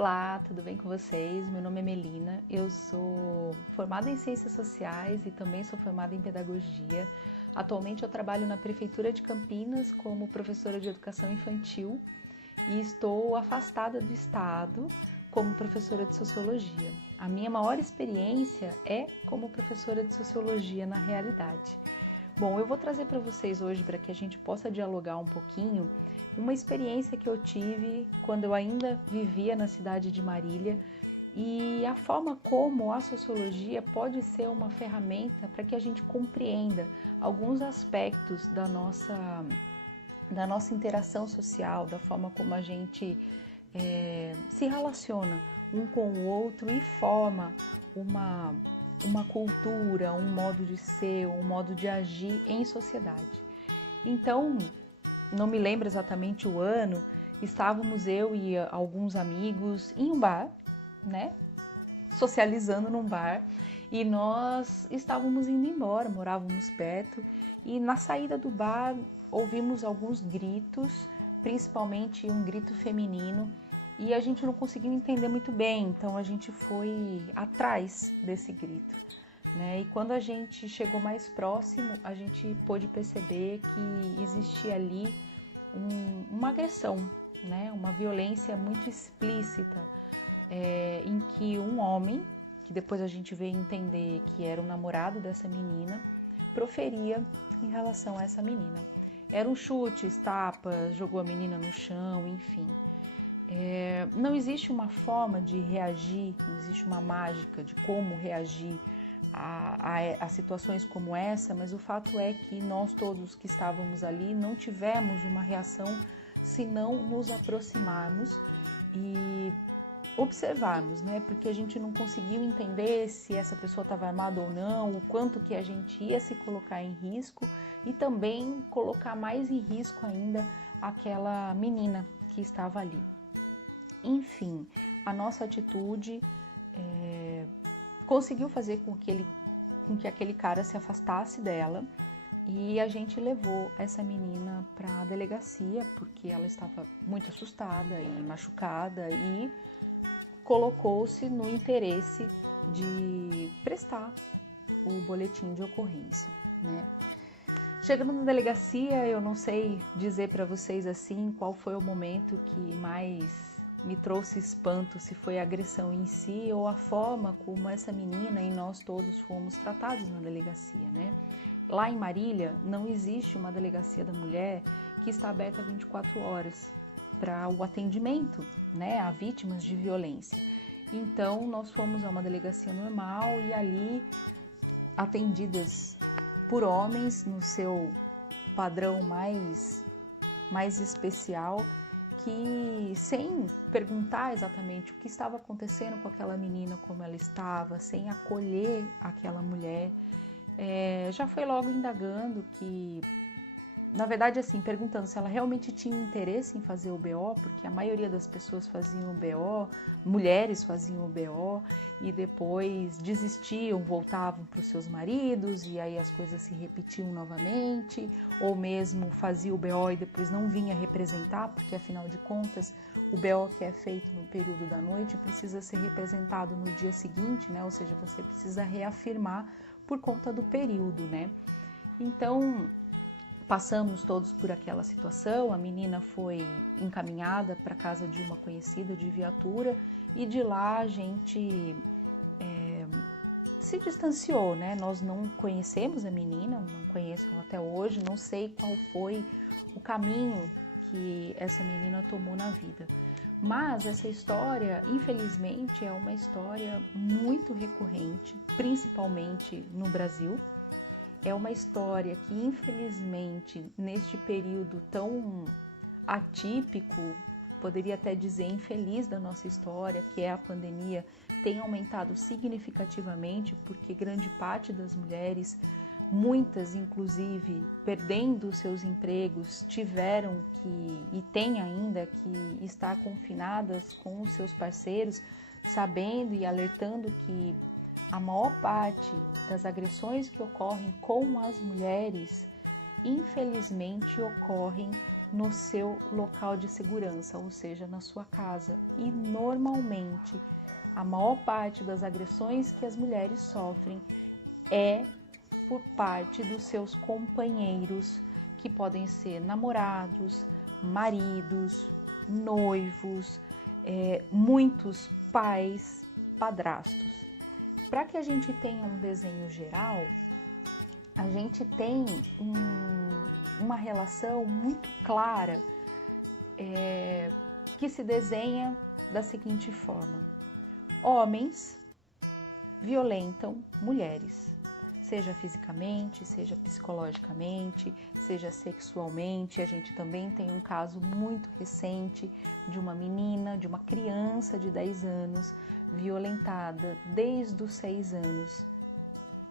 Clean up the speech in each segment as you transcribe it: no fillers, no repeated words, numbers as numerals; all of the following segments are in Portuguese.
Olá, tudo bem com vocês? Meu nome é Melina, eu sou formada em Ciências Sociais e também sou formada em Pedagogia. Atualmente eu trabalho na Prefeitura de Campinas como professora de Educação Infantil e estou afastada do Estado como professora de Sociologia. A minha maior experiência é como professora de Sociologia na realidade. Bom, eu vou trazer para vocês hoje, para que a gente possa dialogar um pouquinho, uma experiência que eu tive quando eu ainda vivia na cidade de Marília e a forma como a sociologia pode ser uma ferramenta para que a gente compreenda alguns aspectos da nossa interação social, da forma como a gente se relaciona um com o outro e forma uma cultura, um modo de ser, um modo de agir em sociedade. Então, não me lembro exatamente o ano, estávamos eu e alguns amigos em um bar, né? Socializando num bar, e nós estávamos indo embora, morávamos perto, e na saída do bar ouvimos alguns gritos, principalmente um grito feminino, e a gente não conseguiu entender muito bem, então a gente foi atrás desse grito, né? E quando a gente chegou mais próximo, a gente pôde perceber que existia ali uma agressão, né? Uma violência muito explícita, em que um homem, que depois a gente veio entender que era o namorado dessa menina, proferia em relação a essa menina. Eram chutes, tapas, jogou a menina no chão, enfim. Não existe uma forma de reagir, não existe uma mágica de como reagir a situações como essa, mas o fato é que nós todos que estávamos ali não tivemos uma reação se não nos aproximarmos e observarmos, né? Porque a gente não conseguiu entender se essa pessoa estava armada ou não, o quanto que a gente ia se colocar em risco e também colocar mais em risco ainda aquela menina que estava ali. Enfim, a nossa atitude conseguiu fazer com que aquele cara se afastasse dela e a gente levou essa menina para a delegacia porque ela estava muito assustada e machucada e colocou-se no interesse de prestar o boletim de ocorrência, né? Chegando na delegacia, eu não sei dizer para vocês assim qual foi o momento que mais me trouxe espanto, se foi a agressão em si ou a forma como essa menina e nós todos fomos tratados na delegacia, né? Lá em Marília não existe uma delegacia da mulher que está aberta 24 horas para o atendimento, né, a vítimas de violência. Então nós fomos a uma delegacia normal e ali atendidas por homens no seu padrão mais especial, que sem perguntar exatamente o que estava acontecendo com aquela menina, como ela estava, sem acolher aquela mulher, já foi logo indagando que, na verdade, assim, perguntando se ela realmente tinha interesse em fazer o BO, porque a maioria das pessoas faziam o BO, mulheres faziam o BO e depois desistiam, voltavam para os seus maridos e aí as coisas se repetiam novamente, ou mesmo fazia o BO e depois não vinha representar, porque afinal de contas o BO que é feito no período da noite precisa ser representado no dia seguinte, né? Ou seja, você precisa reafirmar por conta do período, né? Então, passamos todos por aquela situação, a menina foi encaminhada para a casa de uma conhecida de viatura e de lá a gente se distanciou, né? Nós não conhecemos a menina, não conheço ela até hoje, não sei qual foi o caminho que essa menina tomou na vida. Mas essa história, infelizmente, é uma história muito recorrente, principalmente no Brasil. É uma história que, infelizmente, neste período tão atípico, poderia até dizer infeliz da nossa história, que é a pandemia, tem aumentado significativamente, porque grande parte das mulheres, muitas inclusive perdendo seus empregos, tiveram que, e têm ainda que estar confinadas com os seus parceiros, sabendo e alertando que a maior parte das agressões que ocorrem com as mulheres, infelizmente, ocorrem no seu local de segurança, ou seja, na sua casa. E normalmente, a maior parte das agressões que as mulheres sofrem é por parte dos seus companheiros, que podem ser namorados, maridos, noivos, muitos pais, padrastos. Para que a gente tenha um desenho geral, a gente tem uma relação muito clara que se desenha da seguinte forma: homens violentam mulheres, seja fisicamente, seja psicologicamente, seja sexualmente. A gente também tem um caso muito recente de uma menina, de uma criança de 10 anos, violentada desde os 6 anos,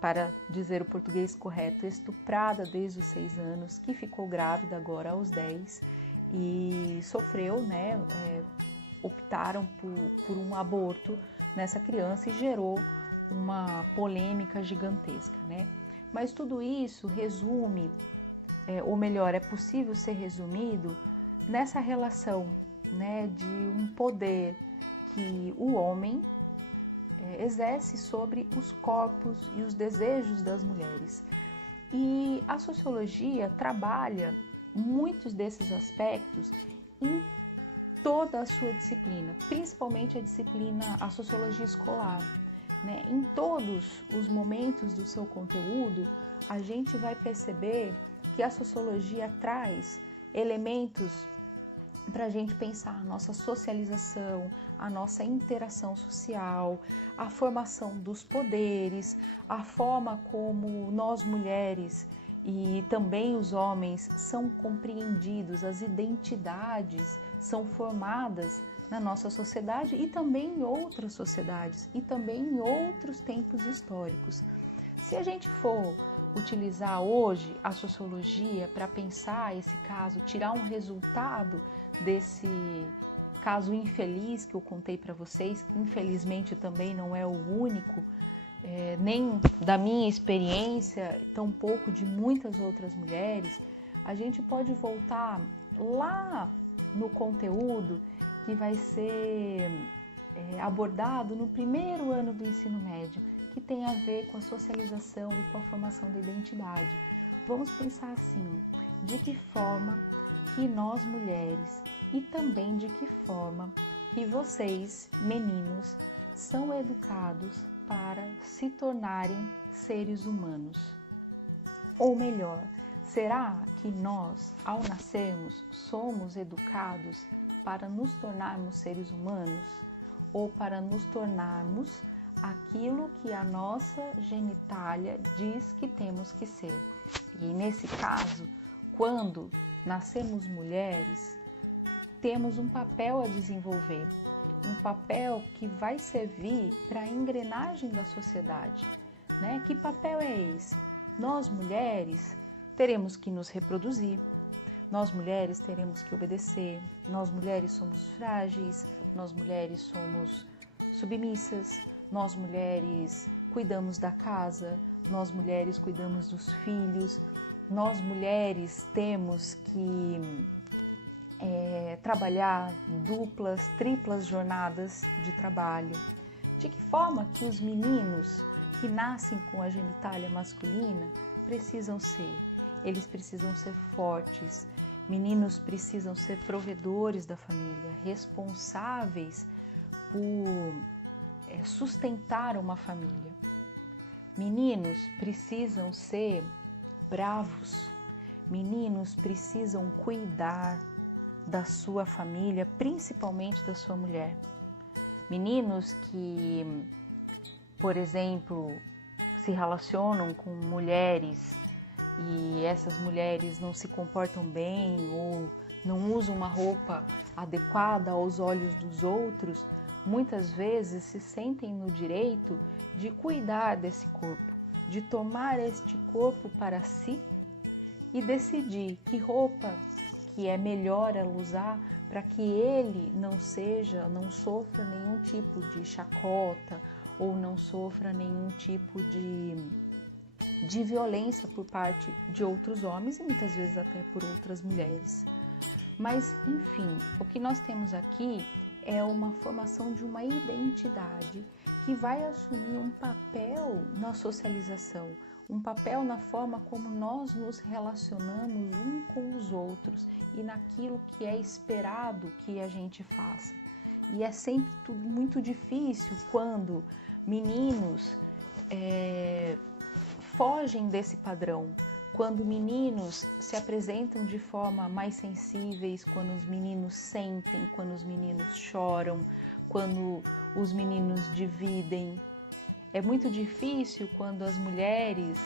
para dizer o português correto, estuprada desde os 6 anos, que ficou grávida agora aos 10 e sofreu, optaram por um aborto nessa criança e gerou uma polêmica gigantesca, Mas tudo isso resume, ou melhor, é possível ser resumido nessa relação, de um poder que o homem exerce sobre os corpos e os desejos das mulheres. E a sociologia trabalha muitos desses aspectos em toda a sua disciplina, principalmente a sociologia escolar. Em todos os momentos do seu conteúdo, a gente vai perceber que a sociologia traz elementos para a gente pensar a nossa socialização, a nossa interação social, a formação dos poderes, a forma como nós mulheres e também os homens são compreendidos, as identidades são formadas na nossa sociedade e também em outras sociedades e também em outros tempos históricos. Se a gente for utilizar hoje a sociologia para pensar esse caso, tirar um resultado desse caso infeliz que eu contei para vocês, que infelizmente também não é o único, nem da minha experiência, tampouco de muitas outras mulheres, a gente pode voltar lá no conteúdo que vai ser abordado no primeiro ano do ensino médio, que tem a ver com a socialização e com a formação da identidade. Vamos pensar assim: de que forma que nós mulheres e também de que forma que vocês, meninos, são educados para se tornarem seres humanos? Ou melhor, será que nós, ao nascermos, somos educados para nos tornarmos seres humanos ou para nos tornarmos aquilo que a nossa genitália diz que temos que ser? E nesse caso, quando nascemos mulheres, temos um papel a desenvolver, um papel que vai servir para a engrenagem da sociedade, Que papel é esse? Nós mulheres teremos que nos reproduzir, nós mulheres teremos que obedecer, nós mulheres somos frágeis, nós mulheres somos submissas, nós mulheres cuidamos da casa, nós mulheres cuidamos dos filhos, nós mulheres temos que trabalhar duplas, triplas jornadas de trabalho. De que forma que os meninos que nascem com a genitália masculina precisam ser? Eles precisam ser fortes, meninos precisam ser provedores da família, responsáveis por sustentar uma família. Meninos precisam ser bravos, meninos precisam cuidar da sua família, principalmente da sua mulher. Meninos que, por exemplo, se relacionam com mulheres e essas mulheres não se comportam bem ou não usam uma roupa adequada aos olhos dos outros, muitas vezes se sentem no direito de cuidar desse corpo, de tomar este corpo para si e decidir que roupa que é melhor ela usar para que ele não sofra nenhum tipo de chacota ou não sofra nenhum tipo de violência por parte de outros homens e muitas vezes até por outras mulheres. Mas, enfim, o que nós temos aqui é uma formação de uma identidade que vai assumir um papel na socialização, um papel na forma como nós nos relacionamos uns com os outros e naquilo que é esperado que a gente faça. E é sempre tudo muito difícil quando meninos fogem desse padrão, quando meninos se apresentam de forma mais sensíveis, quando os meninos sentem, quando os meninos choram, quando os meninos dividem. É muito difícil quando as mulheres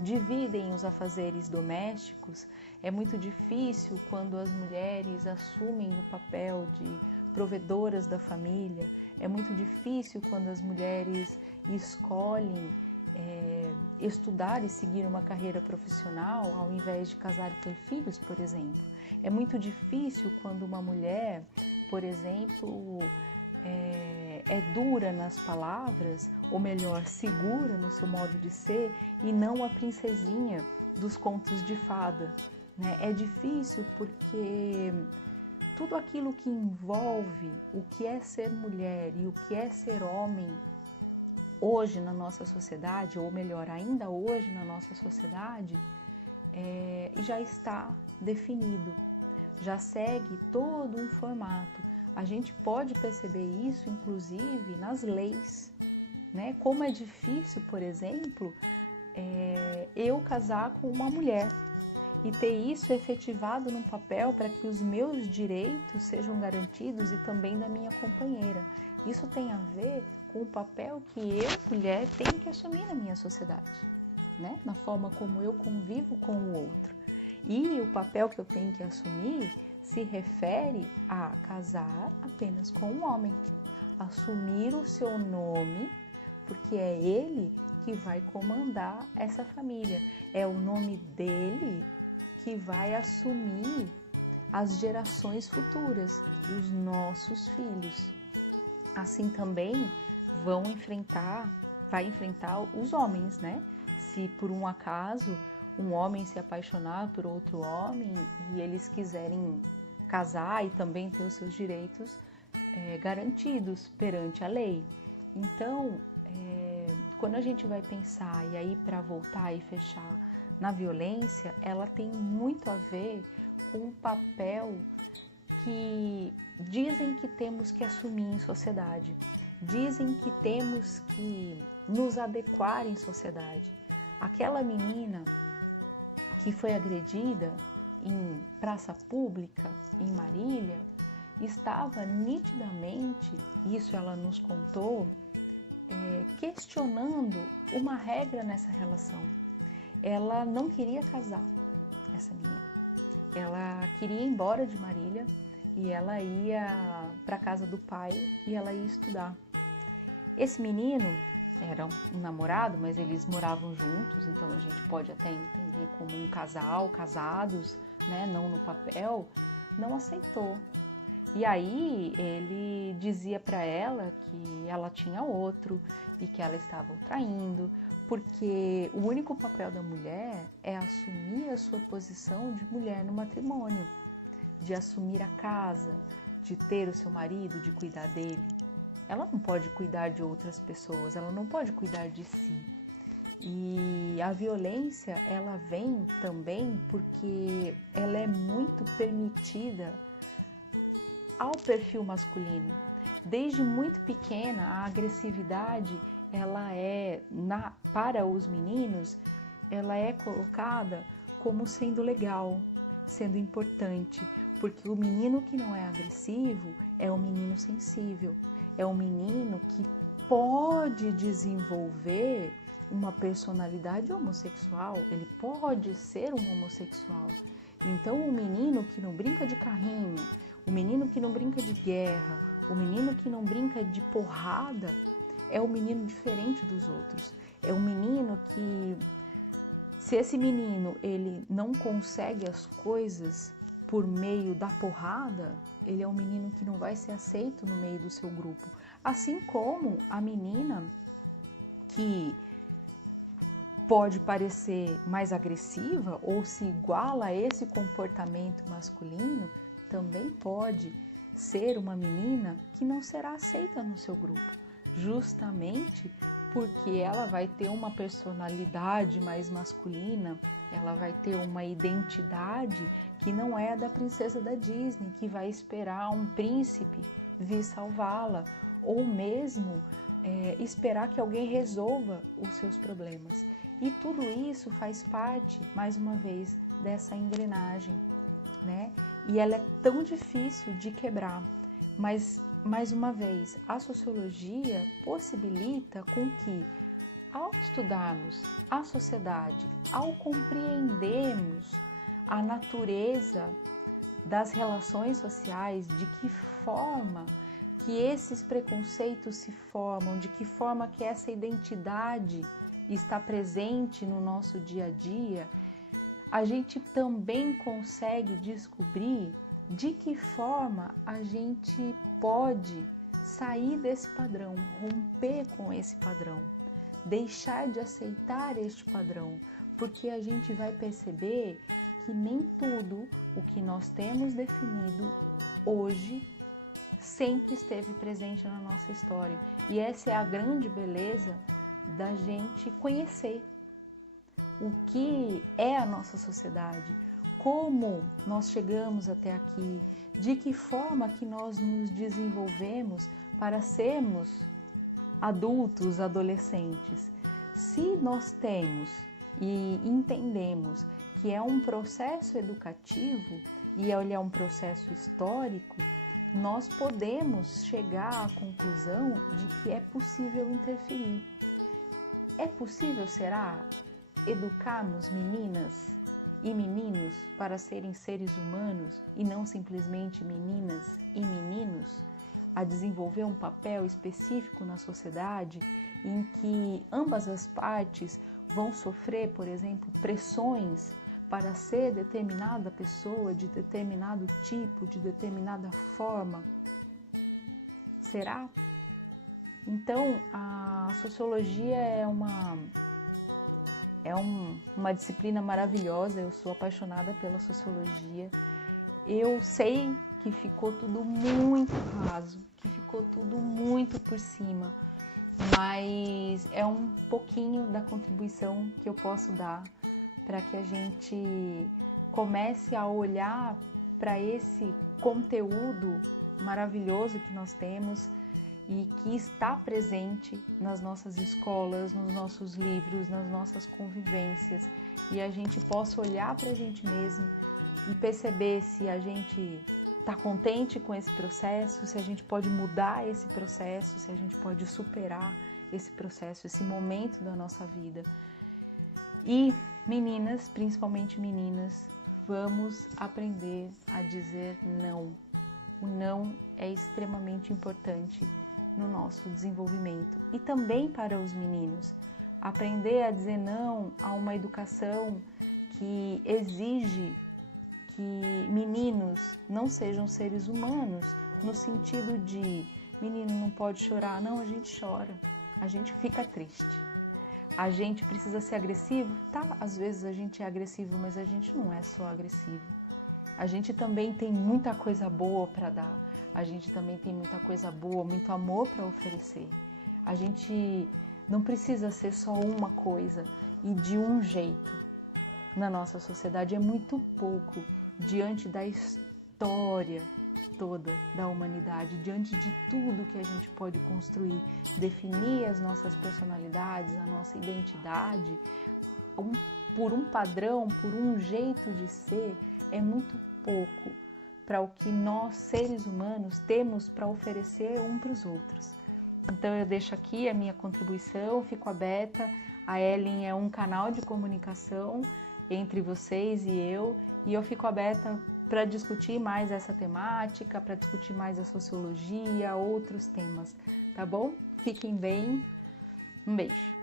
dividem os afazeres domésticos, é muito difícil quando as mulheres assumem o papel de provedoras da família, é muito difícil quando as mulheres escolhem estudar e seguir uma carreira profissional ao invés de casar e ter filhos, por exemplo. É muito difícil quando uma mulher, por exemplo, é dura nas palavras, ou melhor, segura no seu modo de ser e não a princesinha dos contos de fada, né? É difícil porque tudo aquilo que envolve o que é ser mulher e o que é ser homem hoje na nossa sociedade, ou melhor, ainda hoje na nossa sociedade, já está definido, já segue todo um formato. A gente pode perceber isso, inclusive, nas leis, né? Como é difícil, por exemplo, eu casar com uma mulher e ter isso efetivado num papel para que os meus direitos sejam garantidos e também da minha companheira. Isso tem a ver com o papel que eu, mulher, tenho que assumir na minha sociedade, né? Na forma como eu convivo com o outro. E o papel que eu tenho que assumir se refere a casar apenas com um homem, assumir o seu nome, porque é ele que vai comandar essa família, é o nome dele que vai assumir as gerações futuras dos nossos filhos. Assim também vai enfrentar os homens, né? Se por um acaso um homem se apaixonar por outro homem e eles quiserem casar e também ter os seus direitos garantidos perante a lei. Então, quando a gente vai pensar, e aí para voltar e fechar na violência, ela tem muito a ver com o papel que dizem que temos que assumir em sociedade, dizem que temos que nos adequar em sociedade. Aquela menina que foi agredida em praça pública, em Marília, estava nitidamente, isso ela nos contou, questionando uma regra nessa relação. Ela não queria casar, essa menina. Ela queria ir embora de Marília e ela ia para a casa do pai e ela ia estudar. Esse menino era um namorado, mas eles moravam juntos, então a gente pode até entender como um casal, casados, né, não no papel, não aceitou. E aí ele dizia para ela que ela tinha outro e que ela estava o traindo, porque o único papel da mulher é assumir a sua posição de mulher no matrimônio, de assumir a casa, de ter o seu marido, de cuidar dele. Ela não pode cuidar de outras pessoas, ela não pode cuidar de si. E a violência, ela vem também porque ela é muito permitida ao perfil masculino. Desde muito pequena, a agressividade, ela para os meninos, ela é colocada como sendo legal, sendo importante, porque o menino que não é agressivo é um menino sensível, é um menino que pode desenvolver uma personalidade homossexual, ele pode ser um homossexual. Então, o menino que não brinca de carrinho, o menino que não brinca de guerra, o menino que não brinca de porrada, é um menino diferente dos outros. É um menino que, se esse menino ele não consegue as coisas por meio da porrada, ele é um menino que não vai ser aceito no meio do seu grupo. Assim como a menina que pode parecer mais agressiva ou se iguala a esse comportamento masculino, também pode ser uma menina que não será aceita no seu grupo, justamente porque ela vai ter uma personalidade mais masculina, ela vai ter uma identidade que não é a da princesa da Disney, que vai esperar um príncipe vir salvá-la, ou mesmo esperar que alguém resolva os seus problemas. E tudo isso faz parte, mais uma vez, dessa engrenagem, né? E ela é tão difícil de quebrar, mas, mais uma vez, a sociologia possibilita com que, ao estudarmos a sociedade, ao compreendermos a natureza das relações sociais, de que forma que esses preconceitos se formam, de que forma que essa identidade está presente no nosso dia a dia, a gente também consegue descobrir de que forma a gente pode sair desse padrão, romper com esse padrão, deixar de aceitar este padrão, porque a gente vai perceber que nem tudo o que nós temos definido hoje sempre esteve presente na nossa história. E essa é a grande beleza da gente conhecer o que é a nossa sociedade, como nós chegamos até aqui, de que forma que nós nos desenvolvemos para sermos adultos, adolescentes. Se nós temos e entendemos que é um processo educativo e ele é um processo histórico, nós podemos chegar à conclusão de que é possível interferir. É possível, será, educarmos meninas e meninos para serem seres humanos e não simplesmente meninas e meninos, a desenvolver um papel específico na sociedade em que ambas as partes vão sofrer, por exemplo, pressões para ser determinada pessoa, de determinado tipo, de determinada forma? Será? Então, a sociologia é uma disciplina maravilhosa, eu sou apaixonada pela sociologia. Eu sei que ficou tudo muito raso, que ficou tudo muito por cima, mas é um pouquinho da contribuição que eu posso dar para que a gente comece a olhar para esse conteúdo maravilhoso que nós temos e que está presente nas nossas escolas, nos nossos livros, nas nossas convivências, e a gente possa olhar para a gente mesmo e perceber se a gente está contente com esse processo, se a gente pode mudar esse processo, se a gente pode superar esse processo, esse momento da nossa vida. E meninas, principalmente meninas, vamos aprender a dizer não. O não é extremamente importante no nosso desenvolvimento. E também para os meninos, aprender a dizer não a uma educação que exige que meninos não sejam seres humanos, no sentido de menino não pode chorar. Não, a gente chora, a gente fica triste. A gente precisa ser agressivo? Tá, às vezes a gente é agressivo, mas a gente não é só agressivo. A gente também tem muita coisa boa para dar. A gente também tem muita coisa boa, muito amor para oferecer. A gente não precisa ser só uma coisa e de um jeito. Na nossa sociedade é muito pouco diante da história toda da humanidade, diante de tudo que a gente pode construir, definir as nossas personalidades, a nossa identidade, por um padrão, por um jeito de ser, é muito pouco para o que nós, seres humanos, temos para oferecer um para os outros. Então eu deixo aqui a minha contribuição, fico aberta. A Ellen é um canal de comunicação entre vocês e eu fico aberta para discutir mais essa temática, para discutir mais a sociologia, outros temas, tá bom? Fiquem bem, um beijo.